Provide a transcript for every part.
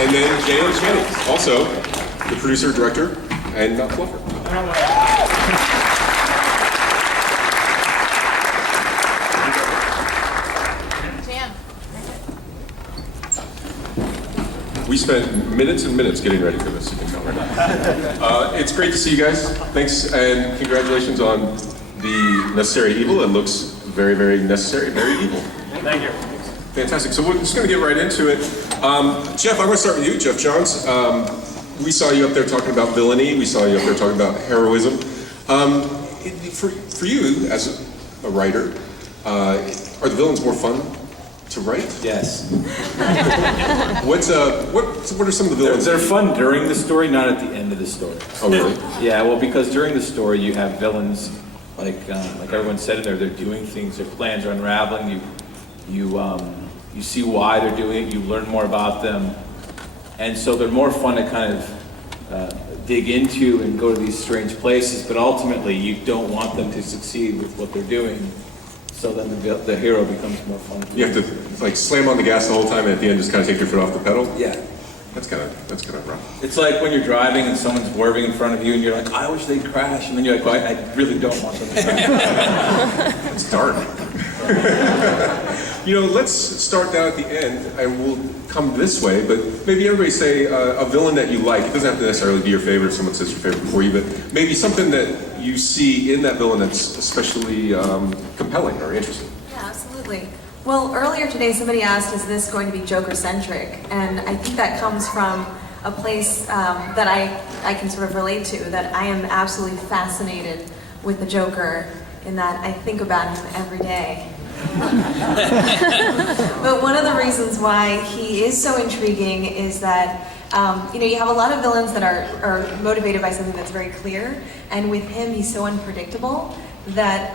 And then Jalen Channing, also the producer, director, and fluffer. We spent minutes and minutes getting ready for this, you can tell right now. It's great to see you guys. Thanks and congratulations on the necessary evil. It looks very, very necessary, very evil. Thank you. Fantastic. So we're just going to get right into it. Jeff, I'm going to start with you, Geoff Johns. We saw you up there talking about villainy. We saw you up there talking about heroism. For you, as a writer, are the villains more fun to write? Yes. What are some of the villains? They're fun during the story, not at the end of the story. Oh, really? Yeah, well, because during the story you have villains, like everyone said in there, they're doing things, their plans are unraveling, you see why they're doing it, you learn more about them, and so they're more fun to kind of dig into and go to these strange places, but ultimately you don't want them to succeed with what they're doing, so then the hero becomes more fun. You have to like slam on the gas the whole time and at the end just kind of take your foot off the pedal? Yeah. That's kind of rough. It's like when you're driving and someone's swerving in front of you and you're like, I wish they'd crash, and then you're like, well, I really don't want them to crash. It's dark. Let's start down at the end, and we'll come this way, but maybe everybody say a villain that you like. It doesn't have to necessarily be your favorite, someone says your favorite for you, but maybe something that you see in that villain that's especially compelling or interesting. Yeah, absolutely. Well, earlier today somebody asked, is this going to be Joker-centric? And I think that comes from a place that I can sort of relate to, that I am absolutely fascinated with the Joker, in that I think about him every day. But one of the reasons why he is so intriguing is that you have a lot of villains that are motivated by something that's very clear, and with him he's so unpredictable that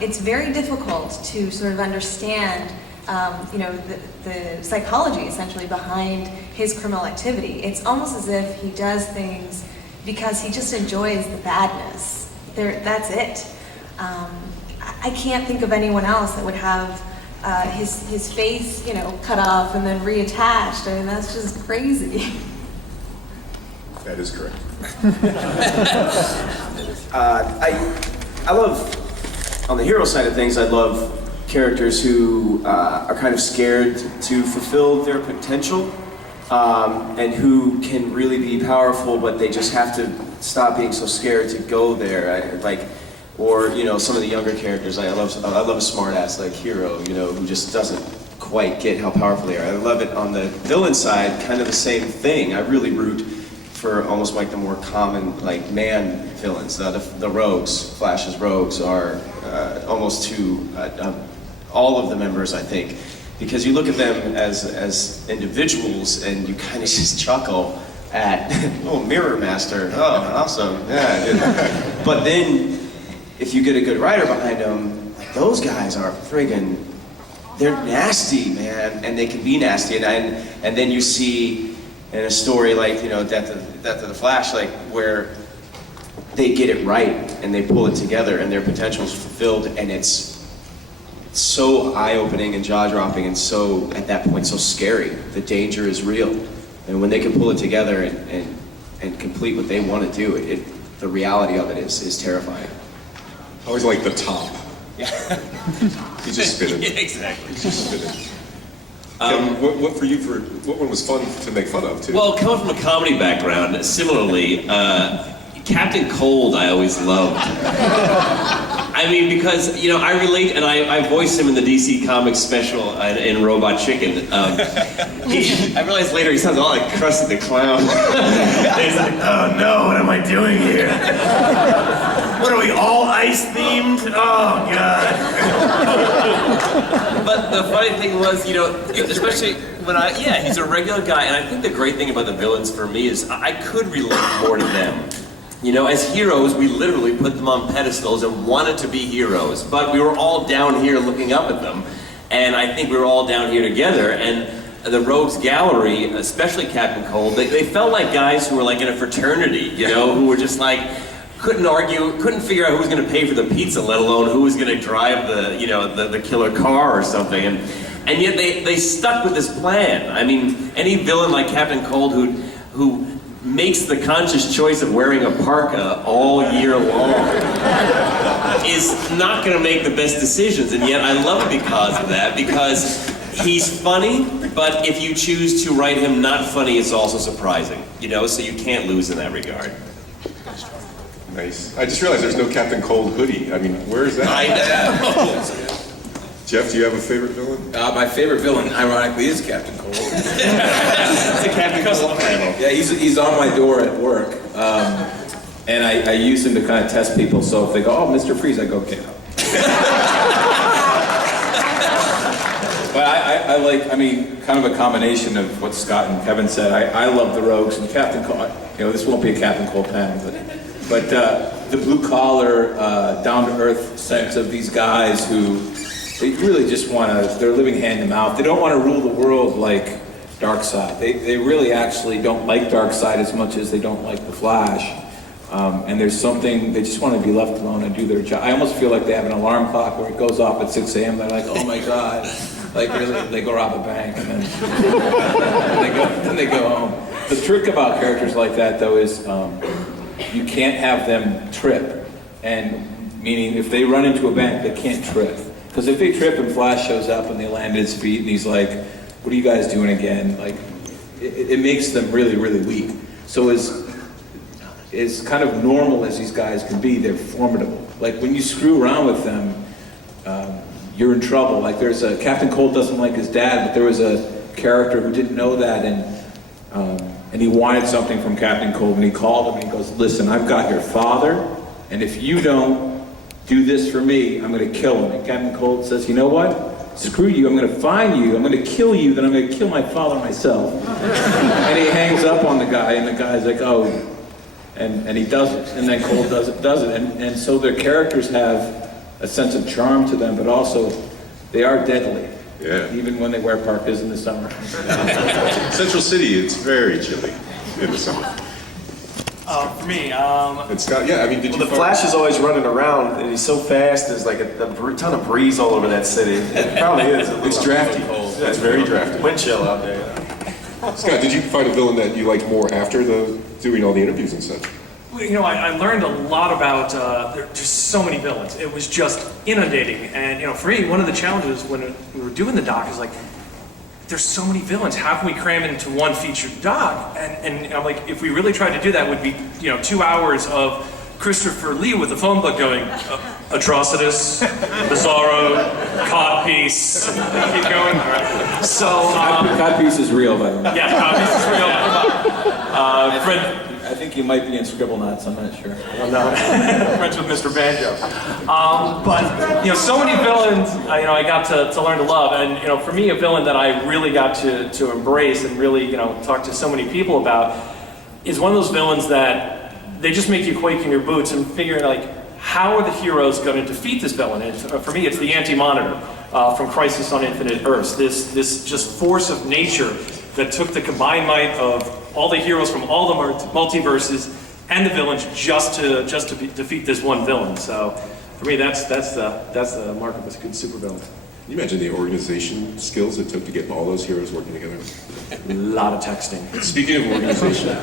it's very difficult to sort of understand the psychology essentially behind his criminal activity. It's almost as if he does things because he just enjoys the badness. That's it. I can't think of anyone else that would have his face, cut off and then reattached. I mean, that's just crazy. That is correct. I love, on the hero side of things, I love characters who are kind of scared to fulfill their potential, and who can really be powerful, but they just have to stop being so scared to go there. Or some of the younger characters. I love a smart-ass like hero, who just doesn't quite get how powerful they are. I love it on the villain side, kind of the same thing. I really root for almost like the more common like man villains. The rogues, Flash's rogues, are almost to all of the members, I think, because you look at them as individuals and you kind of just chuckle at, oh, Mirror Master, oh, awesome, yeah. But then, if you get a good writer behind them, like those guys are friggin', they're nasty, man, and they can be nasty. And then you see in a story like Death of the Flash, like where they get it right and they pull it together and their potential is fulfilled, and it's so eye-opening and jaw-dropping and so at that point so scary. The danger is real, and when they can pull it together and complete what they want to do, the reality of it is terrifying. I always like the top. Yeah. He's just spinning. Yeah, exactly. He's just spinning. What one was fun to make fun of, too? Well, coming from a comedy background, similarly, Captain Cold I always loved. I mean, because, I relate, and I voiced him in the DC Comics special in Robot Chicken. I realized later he sounds a lot like Krusty the Clown. He's like, oh no, what am I doing here? What are we, all ice themed? Oh God. But the funny thing was, especially when he's a regular guy, and I think the great thing about the villains for me is I could relate more to them. As heroes, we literally put them on pedestals and wanted to be heroes, but we were all down here looking up at them, and I think we were all down here together, and the Rogues Gallery, especially Captain Cold, they felt like guys who were like in a fraternity, who were just like, couldn't argue, couldn't figure out who was going to pay for the pizza, let alone who was going to drive the killer car or something. And And yet they stuck with this plan. I mean, any villain like Captain Cold who makes the conscious choice of wearing a parka all year long is not going to make the best decisions. And yet I love it because of that, because he's funny, but if you choose to write him not funny, it's also surprising, you know, so you can't lose in that regard. Nice. I just realized there's no Captain Cold hoodie. I mean, where is that? I know. Jeff, do you have a favorite villain? My favorite villain, ironically, is Captain Cold. It's a Captain Cold panel. Yeah, he's on my door at work, and I use him to kind of test people. So if they go, "Oh, Mr. Freeze," I go, "Get out." But I like, I mean, kind of a combination of what Scott and Kevin said. I love the rogues and Captain Cold. You know, this won't be a Captain Cold panel, but the blue collar, down to earth sense of these guys who. They really just want to, they're living hand to mouth. They don't want to rule the world like Darkseid. They really actually don't like Darkseid as much as they don't like the Flash. And there's something, they just want to be left alone and do their job. I almost feel like they have an alarm clock where it goes off at 6 a.m. They're like, oh my God. Like they go rob a bank and then they go home. The trick about characters like that though is you can't have them trip. And meaning if they run into a bank, they can't trip. Because if they trip and Flash shows up and they land at his feet and he's like, what are you guys doing again? Like, it makes them really, really weak. So as kind of normal as these guys can be, they're formidable. Like when you screw around with them, you're in trouble. Like there's Captain Cold doesn't like his dad, but there was a character who didn't know that and he wanted something from Captain Cold and he called him and he goes, listen, I've got your father, and if you don't do this for me, I'm going to kill him. And Captain Cold says, you know what? Screw you, I'm going to find you, I'm going to kill you, then I'm going to kill my father myself. And he hangs up on the guy, and the guy's like, oh, and he does it. And then Cold does it. And so their characters have a sense of charm to them, but also they are deadly. Yeah. Even when they wear parkas in the summer. Central City, it's very chilly in the summer. For me, And Scott, yeah, I mean, did Well, you the Flash is always running around, and he's so fast. There's like a ton of breeze all over that city. It probably is. It's drafty. It's very drafty. Wind chill out there. Scott, did you find a villain that you liked more after doing all the interviews and such? you know, I learned a lot about, there are just so many villains. It was just inundating. And, you know, for me, one of the challenges when we were doing the doc is like, there's so many villains. How can we cram it into one featured doc? And I'm like, if we really tried to do that, would be, you know, 2 hours of Christopher Lee with the phone book going, Atrocitus, Bizarro, Codpiece, keep going. All right. So, Codpiece is real, by the way. yeah, Codpiece is real. Fred, I think you might be in Scribble Knots, I'm not sure. I'm not friends with Mr. Banjo. But, you know, so many villains, you know, I got to learn to love. And, you know, for me, a villain that I really got to embrace and really, you know, talk to so many people about is one of those villains that they just make you quake in your boots and figure, like, how are the heroes going to defeat this villain? And for me, it's the Anti-Monitor from Crisis on Infinite Earths. This just force of nature that took the combined might of all the heroes from all the multiverses and the villains just to defeat this one villain. So for me, that's the mark of a good supervillain. Can you imagine the organization skills it took to get all those heroes working together? A lot of texting. Speaking of organization,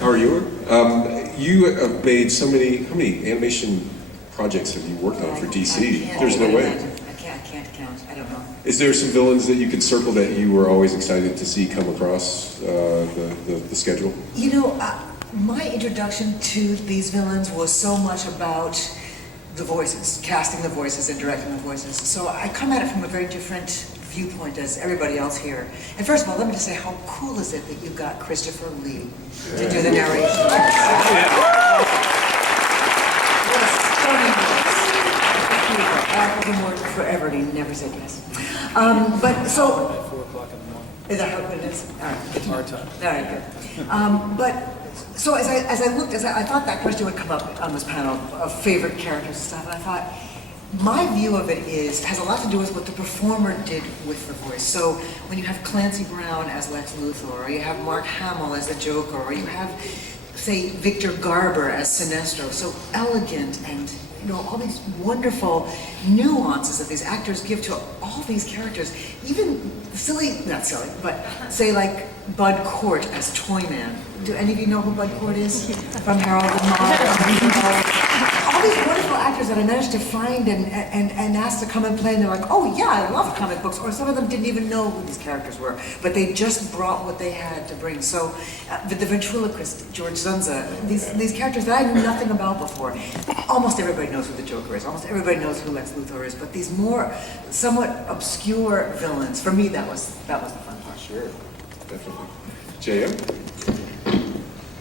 how are you? You have made how many animation projects have you worked on for DC? There's no way. I can't count. I don't know. Is there some villains that you could circle that you were always excited to see come across the schedule? You know, my introduction to these villains was so much about the voices, casting the voices and directing the voices. So I come at it from a very different viewpoint as everybody else here. And first of all, let me just say, how cool is it that you got Christopher Lee to do the narration? What a stunning voice. I have him work forever and he never said yes. But so, is that how good it is? All right. Our time. All right, good. But so as I thought that question would come up on this panel of favorite characters and stuff, and I thought, my view of it has a lot to do with what the performer did with the voice. So when you have Clancy Brown as Lex Luthor, or you have Mark Hamill as the Joker, or you have, say, Victor Garber as Sinestro, so elegant and all these wonderful nuances that these actors give to all these characters. Even silly, not silly, but say like Bud Cort as Toyman. Do any of you know who Bud Cort is? From Harold and Maude. All these wonderful actors that I managed to find and ask to come and play, and they're like, oh yeah, I love comic books. Or some of them didn't even know who these characters were, but they just brought what they had to bring. So the ventriloquist, George Zunza, these characters that I knew nothing about before. Almost everybody knows who the Joker is. Almost everybody knows who Lex Luthor is. But these more somewhat obscure villains, for me, that was the fun part. Sure, definitely. JM?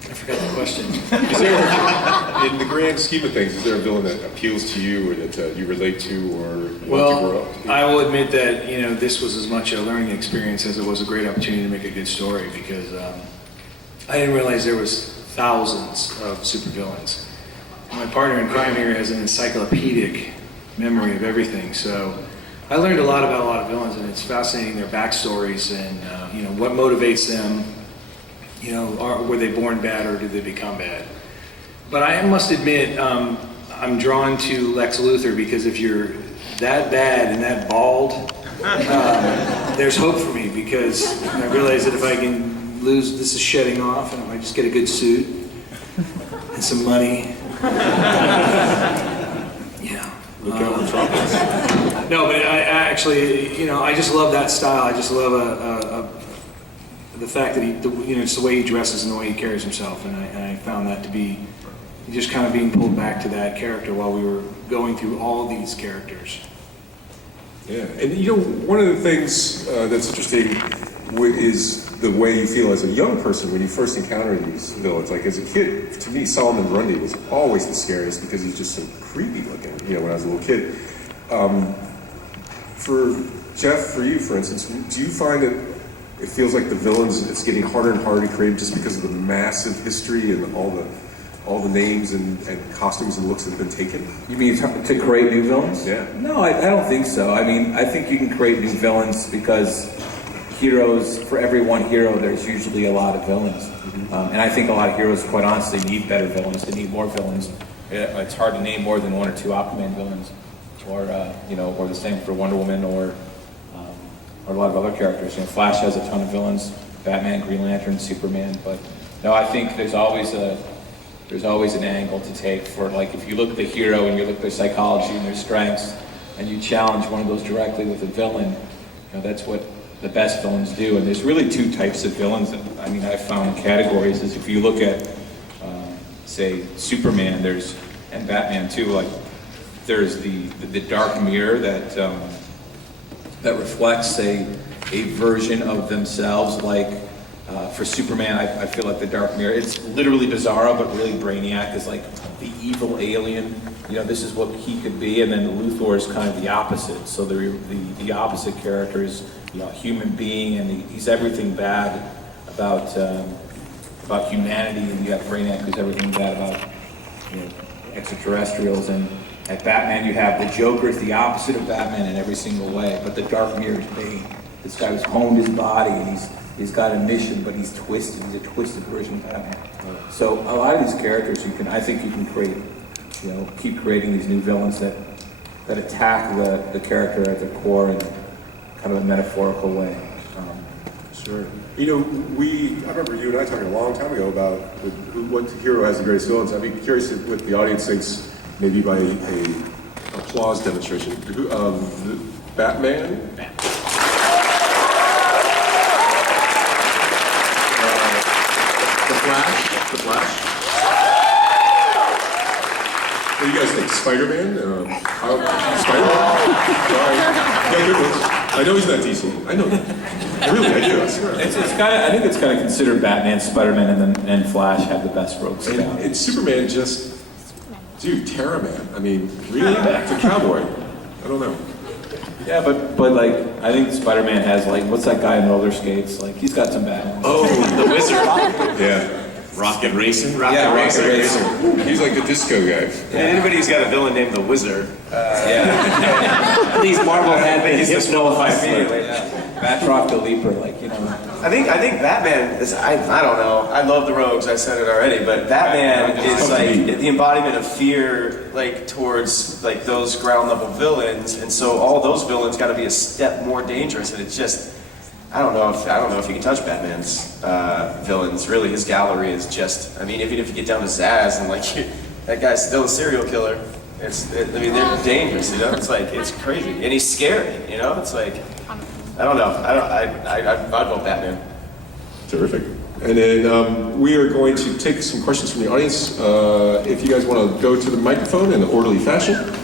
I forgot the question. Is there, in the grand scheme of things, is there a villain that appeals to you or that you relate to or want to grow up to be? I will admit that, this was as much a learning experience as it was a great opportunity to make a good story, because I didn't realize there was thousands of supervillains. My partner in crime here has an encyclopedic memory of everything, so I learned a lot about a lot of villains, and it's fascinating their backstories and what motivates them. Were they born bad or did they become bad? But I must admit, I'm drawn to Lex Luthor, because if you're that bad and that bald, there's hope for me, because I realize that if I can lose, this is shedding off, and if I just get a good suit and some money. Look out for Trump. No, but I actually, I just love that style. I just love the fact that it's the way he dresses and the way he carries himself, and I found that to be just kind of being pulled back to that character while we were going through all these characters. Yeah, and one of the things that's interesting is the way you feel as a young person when you first encounter these villains. Like as a kid, to me, Solomon Grundy was always the scariest because he's just so creepy looking. When I was a little kid. For Geoff, for you, for instance, do you find it feels like the villains, it's getting harder and harder to create just because of the massive history and all the names and costumes and looks that have been taken? You mean to create new villains? Yeah. No, I don't think so. I mean, I think you can create new villains because heroes, for every one hero, there's usually a lot of villains. And I think a lot of heroes, quite honestly, need better villains. They need more villains. It's hard to name more than one or two Aquaman villains, or or the same for Wonder Woman, or a lot of other characters. Flash has a ton of villains, Batman, Green Lantern, Superman. But no, I think there's always an angle to take for, like, if you look at the hero and you look at their psychology and their strengths, and you challenge one of those directly with a villain. That's what the best villains do. And there's really two types of villains that I found categories. Is if you look at say Superman, and Batman too. Like there's the dark mirror that reflects a version of themselves. Like for Superman, I feel like the dark mirror. It's literally Bizarro, but really Brainiac is like the evil alien. This is what he could be, and then Luthor is kind of the opposite. So the opposite character is a human being, and he's everything bad about humanity, and you have Brainiac, who's everything bad about extraterrestrials. And at Batman, you have the Joker is the opposite of Batman in every single way, but the dark mirror is Bane. This guy who's honed his body, and he's got a mission, but he's twisted. He's a twisted version of Batman. So a lot of these characters, I think you can create, keep creating these new villains that attack the character at their core in kind of a metaphorical way. Sure. I remember you and I talking a long time ago about what hero has the greatest villains. I'd be curious what the audience thinks, maybe by a applause demonstration. Batman? The Flash? What do you guys think? Spider-Man? Spider-Man? Sorry. Yeah, good ones. I know he's not DC. I know that. Really, I do. I swear. I think it's kind of considered Batman, Spider-Man, and Flash have the best rogues. And Superman dude, Terra Man. Really? It's a cowboy. I don't know. Yeah, but like, I think Spider-Man has, like, what's that guy in roller skates? Like, he's got some bad ones. Oh, the Wizard. Yeah. Rocket Racing? Yeah, Rocket Racer. He's like the disco guy. Anybody who's got a villain named the Wizard, Please, Marvel had I think this he's disqualified me. Batroc the Leaper, like, you know. I think Batman is, I don't know, I love the Rogues, I said it already, but Batman is like the embodiment of fear, like towards like those ground level villains, and so all those villains got to be a step more dangerous, and it's just, I don't know if you can touch Batman's villains. Really, his gallery is just, I mean, even if you get down to Zaz and like that guy's still a serial killer. I mean, they're dangerous, you know. It's like, it's crazy, and he's scary, you know. It's like, I don't know. I'd vote Batman. Terrific. And then we are going to take some questions from the audience. If you guys want to go to the microphone in an orderly fashion.